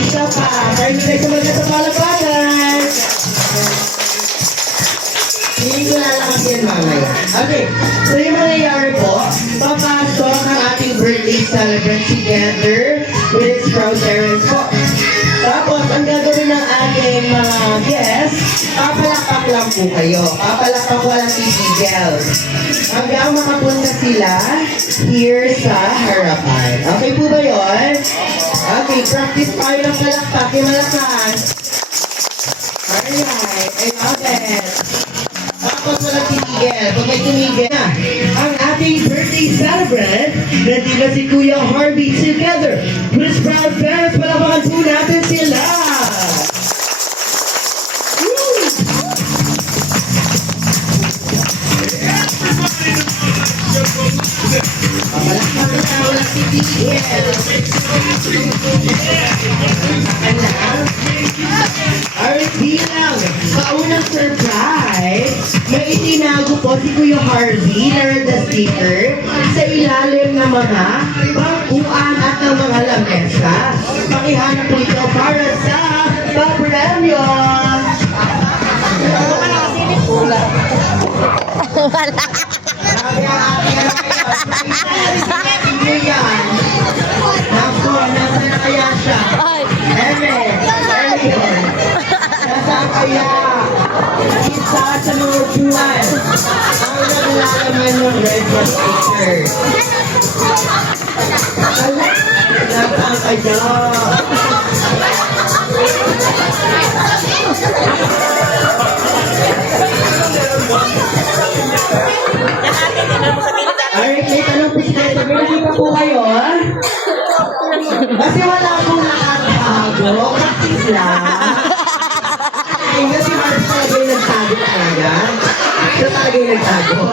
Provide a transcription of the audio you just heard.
isa pa. Kaya nila sa mga sa palapanan. Hindi ko lalakas yan mamaya. Okay, so yung mangyayari po, papasok ang ating birthday celebrant together with its proud parents po. Tapos, ang gagawin ng ating mga guests, papalakpak lang po kayo. Papalakpak walang titigil. Hanggang makapunta sila here sa harapan. Okay po ba yun? Okay, practice tayo ng palakpak. Yung malakas. Alright, I love it. Tapos walang titigil. Pag may tumigil na, ang ating birthday celebrant, nandito si Kuya Harvey together with his proud parents. Palapakan po natin sila. Woo! Papalakpak na, walang titigil. Alright, bilang paunang surprise, may itinago po si Kuya Harvey na red sticker sa ilalim ng mga bangkuan at ng mga lamesa. Pakihanap po ito para sa papremyo. Wala. Sabi ang aking hindi yan. Naku, nasa na kaya siya? Eme yun. Nasaan kaya? Isa sa mga buwan ang naglalaman ng red sticker. Nasaan kaya? Alright, may tanong po siya. Sabi na po kayo, ha? Kasi wala akong nakatago. Practice lang. Ay, kasi Mars talaga yung nagtago talaga. Siya talaga yung nagtago.